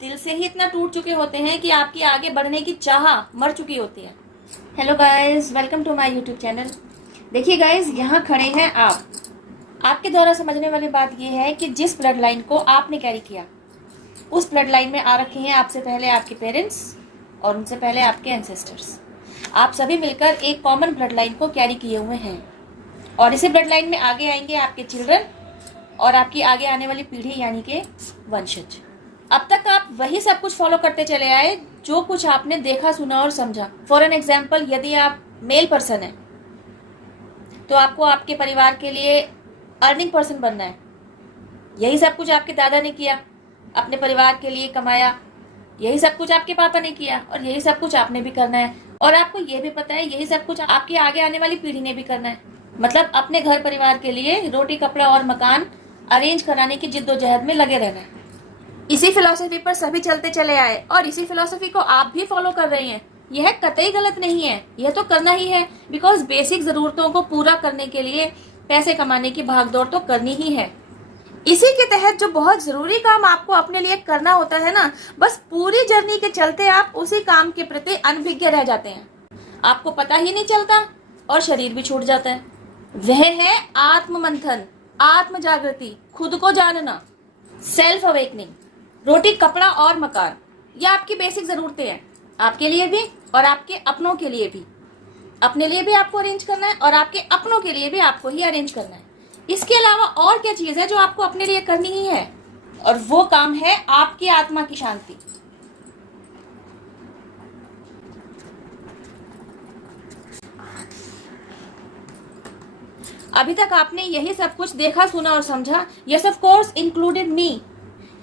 दिल से ही इतना टूट चुके होते हैं कि आपकी आगे बढ़ने की चाह मर चुकी होती है। Hello guys, welcome to my YouTube channel. देखिए गाइस, यहाँ खड़े हैं आप। आपके द्वारा समझने वाली बात यह है कि जिस ब्लड लाइन को आपने कैरी किया, उस ब्लड लाइन में आ रखे हैं आपसे पहले आपके पेरेंट्स और उनसे पहले आपके एंसेस्टर्स। आप सभी मिलकर एक कॉमन ब्लड लाइन को कैरी किए हुए हैं और इसी ब्लड लाइन में आगे आएंगे आपके चिल्ड्रन और आपकी आगे आने वाली पीढ़ी यानी कि वंशज। अब तक आप वही सब कुछ फॉलो करते चले आए जो कुछ आपने देखा, सुना और समझा। फॉर एन एग्जाम्पल, यदि आप मेल पर्सन है तो आपको आपके परिवार के लिए अर्निंग पर्सन बनना है। यही सब कुछ आपके दादा ने किया, अपने परिवार के लिए कमाया। यही सब कुछ आपके पापा ने किया और यही सब कुछ आपने भी करना है। और आपको ये भी पता है यही सब कुछ आपकी आगे आने वाली पीढ़ी ने भी करना है। मतलब अपने घर परिवार के लिए रोटी कपड़ा और मकान अरेंज कराने की जिद्दोजहद में लगे रहना है। इसी फिलॉसफी पर सभी चलते चले आए और इसी फिलॉसफी को आप भी फॉलो कर रहे हैं। यह कतई गलत नहीं है, यह तो करना ही है। बिकॉज बेसिक जरूरतों को पूरा करने के लिए पैसे कमाने की भागदौड़ तो करनी ही है। इसी के तहत जो बहुत जरूरी काम आपको अपने लिए करना होता है ना, बस पूरी जर्नी के चलते आप उसी काम के प्रति अनभिज्ञ रह जाते हैं। आपको पता ही नहीं चलता और शरीर भी छूट जाता है। वह है आत्म मंथन, आत्म जागृति, खुद को जानना, सेल्फ अवेकनिंग। रोटी कपड़ा और मकान, ये आपकी बेसिक जरूरतें हैं, आपके लिए भी और आपके अपनों के लिए भी। अपने लिए भी आपको अरेंज करना है और आपके अपनों के लिए भी आपको ही अरेंज करना है। इसके अलावा और क्या चीज है जो आपको अपने लिए करनी ही है, और वो काम है आपकी आत्मा की शांति। अभी तक आपने यही सब कुछ देखा, सुना और समझा। यस ऑफ कोर्स इंक्लूडेड मी,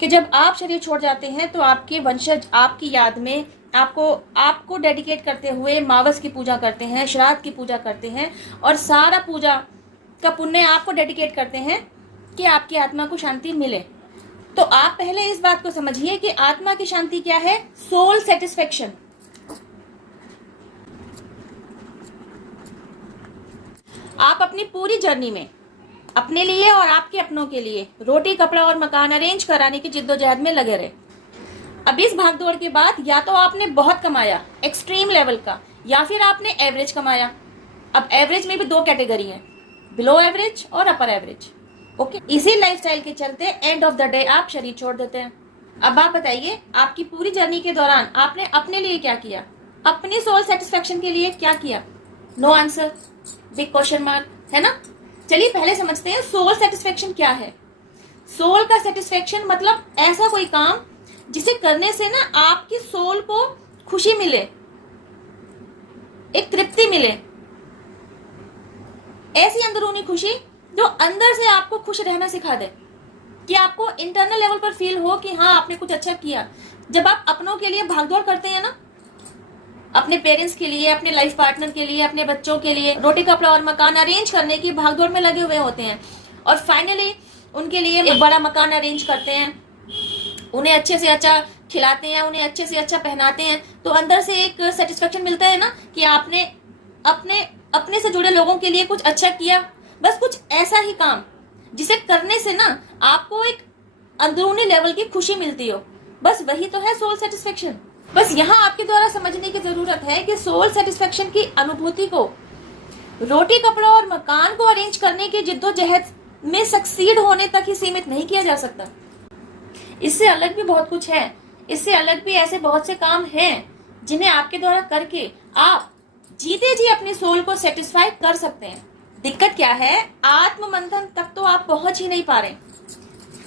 कि जब आप शरीर छोड़ जाते हैं तो आपके वंशज आपकी याद में आपको डेडिकेट करते हुए मावस की पूजा करते हैं, श्राद्ध की पूजा करते हैं और सारा पूजा का पुण्य आपको डेडिकेट करते हैं कि आपकी आत्मा को शांति मिले। तो आप पहले इस बात को समझिए कि आत्मा की शांति क्या है। Soul satisfaction. आप अपनी पूरी जर्नी में अपने लिए और आपके अपनों के लिए रोटी कपड़ा और मकान अरेंज कराने की जिद्दोजहद में लगे रहे। अब इस भागदौड़ के बाद या तो आपने बहुत कमाया एक्सट्रीम लेवल का, या फिर आपने एवरेज कमाया। अब एवरेज में भी दो कैटेगरी है, बिलो एवरेज और अपर एवरेज। ओके, इसी लाइफस्टाइल के चलते एंड ऑफ द डे आप शरीर छोड़ देते हैं। अब आप बताइए, आपकी पूरी जर्नी के दौरान आपने अपने लिए क्या किया, अपनी सोल सेटिस्फेक्शन के लिए क्या किया? No answer, big question mark, है ना। चलिए पहले समझते हैं सोल सेटिस्फेक्शन क्या है। सोल का सेटिस्फेक्शन मतलब ऐसा कोई काम जिसे करने से ना आपकी सोल को खुशी मिले, एक तृप्ति मिले, ऐसी अंदरूनी खुशी जो अंदर से आपको खुश रहना सिखा दे, कि आपको इंटरनल लेवल पर फील हो कि हाँ आपने कुछ अच्छा किया। जब आप अपनों के लिए भागदौड़ करते हैं ना, अपने पेरेंट्स के लिए, अपने लाइफ पार्टनर के लिए, अपने बच्चों के लिए रोटी कपड़ा और मकान अरेंज करने की भागदौड़ में लगे हुए होते हैं और फाइनली उनके लिए एक बड़ा मकान अरेंज करते हैं, उन्हें अच्छे से अच्छा खिलाते हैं, उन्हें अच्छे से अच्छा पहनाते हैं, तो अंदर से एक सेटिस्फेक्शन मिलता है ना कि आपने अपने से जुड़े लोगों के लिए कुछ अच्छा किया। बस कुछ ऐसा ही काम जिसे करने से ना आपको एक अंदरूनी लेवल की खुशी मिलती हो, बस वही तो है सोल सेटिस्फेक्शन। बस यहाँ आपके द्वारा समझने की जरूरत है कि सोल सेटिस्फेक्शन की अनुभूति को रोटी कपड़ा और मकान को अरेंज करने की जिद्दोजहद में सक्सीड होने तक ही सीमित नहीं किया जा सकता। इससे अलग भी बहुत कुछ है। इससे अलग भी ऐसे बहुत से काम हैं जिन्हें आपके द्वारा करके आप जीते जी अपनी सोल को सेटिस्फाई कर सकते हैं। दिक्कत क्या है, आत्म मंथन तक तो आप पहुंच ही नहीं पा रहे,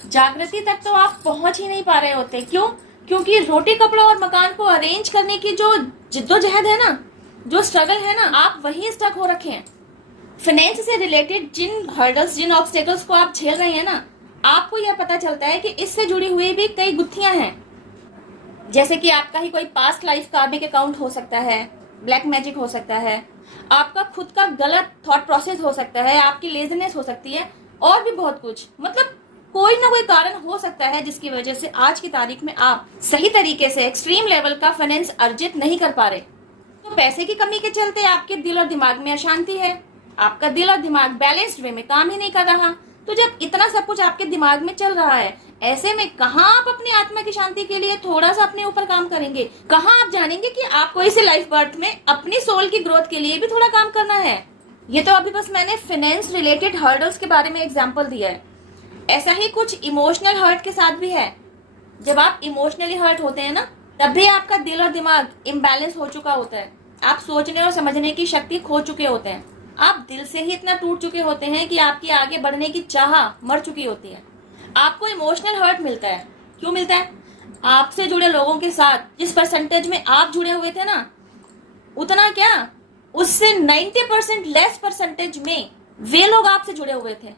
जागृति तक तो आप पहुंच ही नहीं पा रहे होते। क्यों? क्योंकि रोटी कपड़ा और मकान को अरेंज करने की जो जिद्दोजहद है ना, जो स्ट्रगल है ना, आप वहीं स्टक हो रखे हैं। फाइनेंस से रिलेटेड जिन हर्डल्स, जिन ऑब्स्टेकल्स को आप झेल रहे हैं ना, आपको यह पता चलता है कि इससे जुड़ी हुई भी कई गुत्थियां हैं। जैसे कि आपका ही कोई पास्ट लाइफ कार्मिक अकाउंट हो सकता है, ब्लैक मैजिक हो सकता है, आपका खुद का गलत थॉट प्रोसेस हो सकता है, आपकी लेजीनेस हो सकती है और भी बहुत कुछ। मतलब कोई ना कोई कारण हो सकता है जिसकी वजह से आज की तारीख में आप सही तरीके से एक्सट्रीम लेवल का फाइनेंस अर्जित नहीं कर पा रहे। तो पैसे की कमी के चलते आपके दिल और दिमाग में अशांति है, आपका दिल और दिमाग बैलेंस्ड वे में काम ही नहीं कर रहा। तो जब इतना सब कुछ आपके दिमाग में चल रहा है, ऐसे में कहाँ आप अपनी आत्मा की शांति के लिए थोड़ा सा अपने ऊपर काम करेंगे? कहाँ आप जानेंगे कि आपको इस लाइफ बर्थ में अपनी सोल की ग्रोथ के लिए भी थोड़ा काम करना है? ये तो अभी बस मैंने फाइनेंस रिलेटेड हर्डल्स के बारे में एग्जांपल दिया है। ऐसा ही कुछ इमोशनल हर्ट के साथ भी है। जब आप इमोशनली हर्ट होते हैं ना, तब भी आपका दिल और दिमाग इम्बैलेंस हो चुका होता है। आप सोचने और समझने की शक्ति खो चुके होते हैं। आप दिल से ही इतना टूट चुके होते हैं कि आपकी आगे बढ़ने की चाह मर चुकी होती है। आपको इमोशनल हर्ट मिलता है। क्यों मिलता है? आपसे जुड़े लोगों के साथ जिस परसेंटेज में आप जुड़े हुए थे ना, उतना क्या, उससे 90% लेस परसेंटेज में वे लोग आपसे जुड़े हुए थे।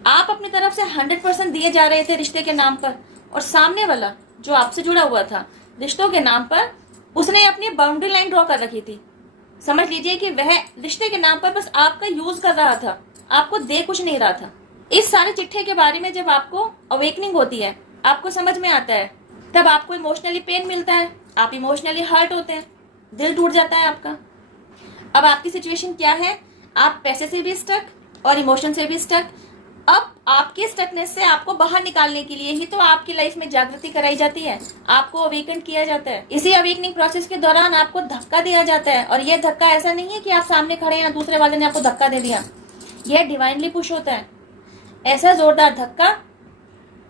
आप अपनी तरफ से 100% दिए जा रहे थे रिश्ते के नाम पर, और सामने वाला जो आपसे जुड़ा हुआ था रिश्तों के नाम पर, उसने अपनी बाउंड्री लाइन ड्रॉ कर रखी थी। समझ लीजिए कि वह रिश्ते के नाम पर बस आपका यूज कर रहा था, आपको दे कुछ नहीं रहा था। इस सारे चिट्ठे के बारे में जब आपको अवेकनिंग होती है, आपको समझ में आता है, तब आपको इमोशनली पेन मिलता है, आप इमोशनली हर्ट होते हैं, दिल टूट जाता है आपका। अब आपकी सिचुएशन क्या है? आप पैसे से भी स्टक और इमोशन से भी स्टक। अब आपके स्टकनेस से आपको बाहर निकालने के लिए ही तो आपकी लाइफ में जागृति कराई जाती है, आपको अवेकन किया जाता है। इसी अवेकनिंग प्रोसेस के दौरान आपको धक्का दिया जाता है, और यह धक्का ऐसा नहीं है कि आप सामने खड़े हैं, दूसरे वाले ने आपको धक्का दे दिया। यह डिवाइनली पुश होता है, ऐसा जोरदार धक्का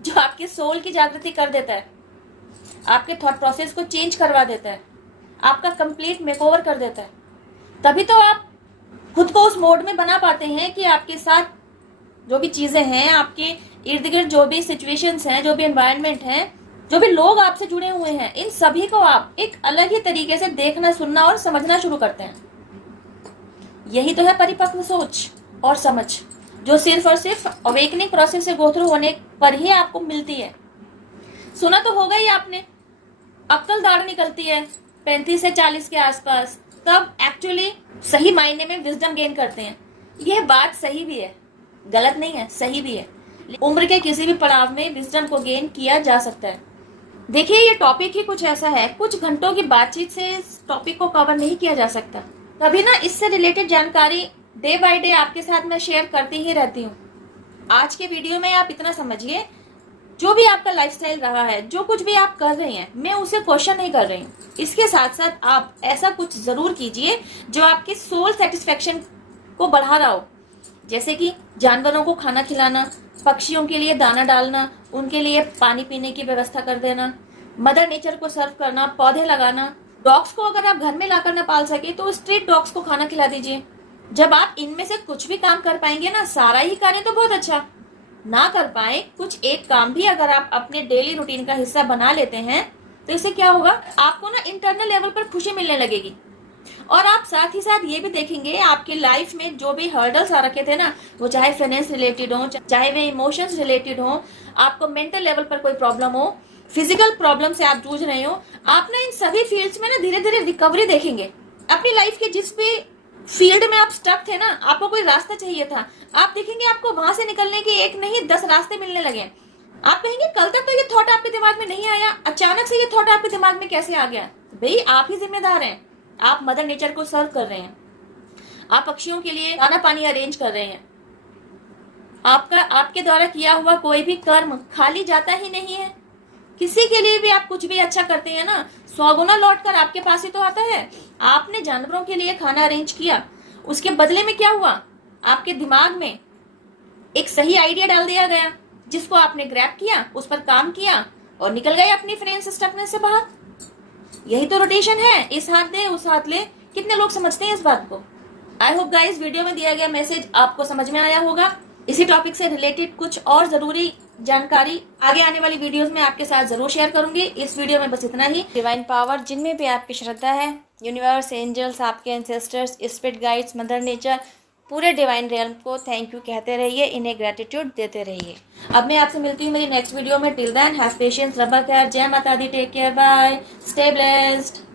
जो आपके सोल की जागृति कर देता है, आपके थॉट प्रोसेस को चेंज करवा देता है, आपका कंप्लीट मेकओवर कर देता है। तभी तो आप खुद को उस मोड में बना पाते हैं कि आपके साथ जो भी चीजें हैं, आपके इर्द गिर्द जो भी सिचुएशंस हैं, जो भी एनवायरनमेंट है, जो भी लोग आपसे जुड़े हुए हैं, इन सभी को आप एक अलग ही तरीके से देखना, सुनना और समझना शुरू करते हैं। यही तो है परिपक्व सोच और समझ, जो सिर्फ और सिर्फ अवेकनिंग प्रोसेस से गो थ्रू होने पर ही आपको मिलती है। सुना तो होगा ही आपने, अक्ल दाढ़ निकलती है 35 से 40 के आसपास, तब एक्चुअली सही मायने में विजडम गेन करते हैं। यह बात सही भी है, गलत नहीं है, सही भी है। उम्र के किसी भी पड़ाव में विजडम को गेन किया जा सकता है। देखिए, ये टॉपिक ही कुछ ऐसा है, कुछ घंटों की बातचीत से इस टॉपिक को कवर नहीं किया जा सकता। तभी ना इससे रिलेटेड जानकारी डे बाय डे आपके साथ मैं शेयर करती ही रहती हूँ। आज के वीडियो में आप इतना समझिए, जो भी आपका लाइफस्टाइल रहा है, जो कुछ भी आप कर रहे हैं, मैं उसे क्वेश्चन नहीं कर रही हूँ। इसके साथ साथ आप ऐसा कुछ जरूर कीजिए जो आपके सोल सेटिस्फेक्शन को बढ़ा रहा हो। जैसे कि जानवरों को खाना खिलाना, पक्षियों के लिए दाना डालना, उनके लिए पानी पीने की व्यवस्था कर देना, मदर नेचर को सर्व करना, पौधे लगाना। डॉग्स को अगर आप घर में लाकर ना पाल सके तो स्ट्रीट डॉग्स को खाना खिला दीजिए। जब आप इनमें से कुछ भी काम कर पाएंगे ना, सारा ही करें तो बहुत अच्छा, ना कर पाए कुछ एक काम भी अगर आप अपने डेली रूटीन का हिस्सा बना लेते हैं, तो इससे क्या होगा, आपको ना इंटरनल लेवल पर खुशी मिलने लगेगी। और आप साथ ही साथ ये भी देखेंगे आपके लाइफ में जो भी हर्डल्स आ रखे थे ना, वो चाहे फाइनेंस रिलेटेड हो, चाहे वे इमोशंस रिलेटेड हो, आपको मेंटल लेवल पर कोई प्रॉब्लम हो, फिजिकल प्रॉब्लम से आप जूझ रहे हो, आप ना इन सभी फील्ड्स में ना धीरे धीरे रिकवरी देखेंगे। अपनी लाइफ के जिस भी फील्ड में आप स्टक थे ना, आपको कोई रास्ता चाहिए था, आप देखेंगे आपको वहां से निकलने के एक नहीं 10 रास्ते मिलने लगे। आप कहेंगे कल तक तो ये थॉट आपके दिमाग में नहीं आया, अचानक से ये थॉट आपके दिमाग में कैसे आ गया? भाई आप ही जिम्मेदार हैं। आप मदर नेचर को सर्व कर रहे हैं, आप पक्षियों के लिए दाना पानी अरेंज कर रहे हैं। आपके द्वारा किया हुआ कोई भी कर्म खाली जाता ही नहीं है। किसी के लिए भी आप कुछ भी अच्छा करते हैं ना, 100 गुना लौट कर आपके पास ही तो आता है। आपने जानवरों के लिए खाना अरेंज किया, उसके बदले में क्या हुआ, आपके दिमाग में एक सही आइडिया डाल दिया गया, जिसको आपने ग्रैब किया, उस पर काम किया और निकल गए अपनी फ्रेंड्स स्टकनेस से बाहर। यही तो रोटेशन है, इस हाथ दे उस हाथ ले। कितने लोग समझते हैं इस बात को? आई होप गाइस वीडियो में दिया गया मैसेज आपको समझ में आया होगा। इसी टॉपिक से रिलेटेड कुछ और जरूरी जानकारी आगे आने वाली वीडियोस में आपके साथ जरूर शेयर करूंगी। इस वीडियो में बस इतना ही। डिवाइन पावर जिनमें भी आपकी श्रद्धा है, यूनिवर्स, एंजल्स, आपके ancestors, spirit guides, mother nature, पूरे डिवाइन रियल्म को थैंक यू कहते रहिए, इन्हें ग्रेटिट्यूड देते रहिए। अब मैं आपसे मिलती हूँ मेरी नेक्स्ट वीडियो में। टिल देन हैव पेशेंस, रब केयर, जय Mata Di, take care, bye, stay blessed.